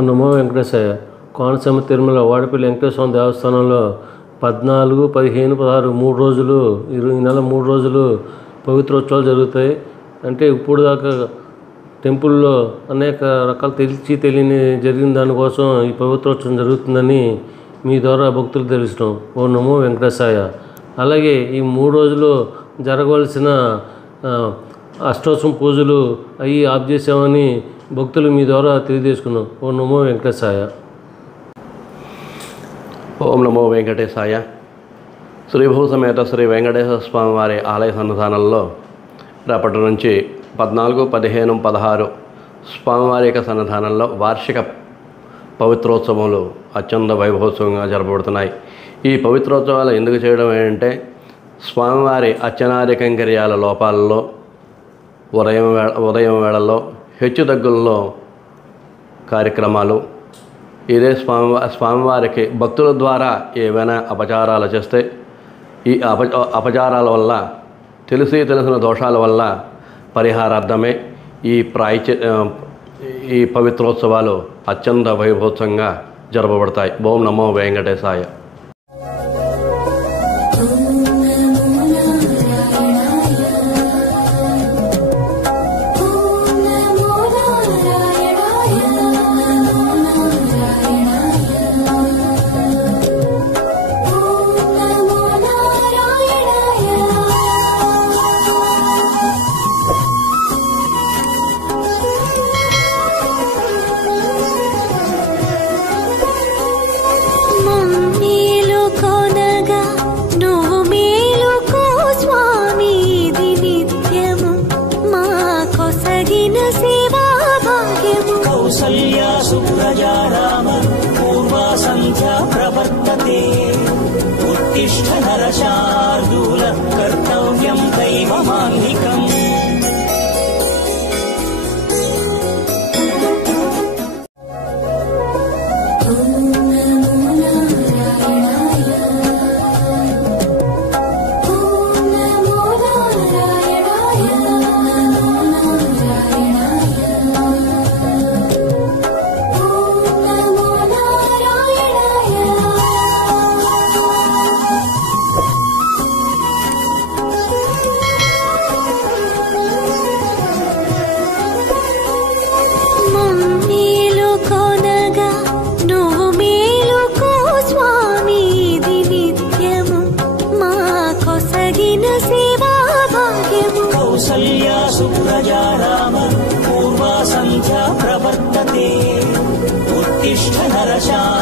నమో వెంకటేశాయ. కోనసీమ తిరుమల వాడపల్లి వెంకటేశ్వర దేవస్థానంలో 14, 15, 16 3 రోజులు ఈ నెల 3 రోజులు పవిత్రోత్సవాలు జరుగుతాయి. అంటే ఇప్పుడు దాకా టెంపుల్లో అనేక రకాల తెలియని జరిగిన దానికోసం ఈ పవిత్రోత్సవం జరుగుతుందని మీ ద్వారా భక్తులు తెలుసడం. ఓ నమో వెంకటేశాయ. అలాగే ఈ 3 రోజులు జరగవలసిన అష్టోత్సవం పూజలు అవి ఆఫ్ చేసామని భక్తులు మీ ద్వారా తెలియజేసుకున్నాం. ఓ నమో వెంకటేశాయ. ఓం నమో వెంకటేశాయ. శ్రీభూ సమేత శ్రీ వెంకటేశ్వర స్వామి వారి ఆలయ సన్నిధానంలో రేపటి నుంచి 14, 15, 16 స్వామివారి యొక్క సన్నిధానంలో వార్షిక పవిత్రోత్సవములు అత్యంత వైభవోత్సవంగా జరపబడుతున్నాయి. ఈ పవిత్రోత్సవాలు ఎందుకు చేయడం ఏంటంటే స్వామివారి అర్చనాది కైంకర్యాల లోపాలలో ఉదయం వేళల్లో హెచ్చుతగ్గుల్లో కార్యక్రమాలు, ఇదే స్వామివారికి భక్తుల ద్వారా ఏవైనా అపచారాలు చేస్తే ఈ అపచారాల వల్ల తెలిసిన దోషాల వల్ల పరిహారార్థమే ఈ పవిత్రోత్సవాలు అత్యంత వైభవోత్సవంగా జరపబడతాయి. ఓం నమో వెంకటేశాయ. सुप्रजा राम पूर्वा संध्या प्रवर्तते उत्तिष्ठ नरशार्दूल कर्तव्यं दैवमान्निकम्. सुप्रजा राम पूर्वा संध्या प्रवर्तते उत्तिष्ठ नरशार्दूल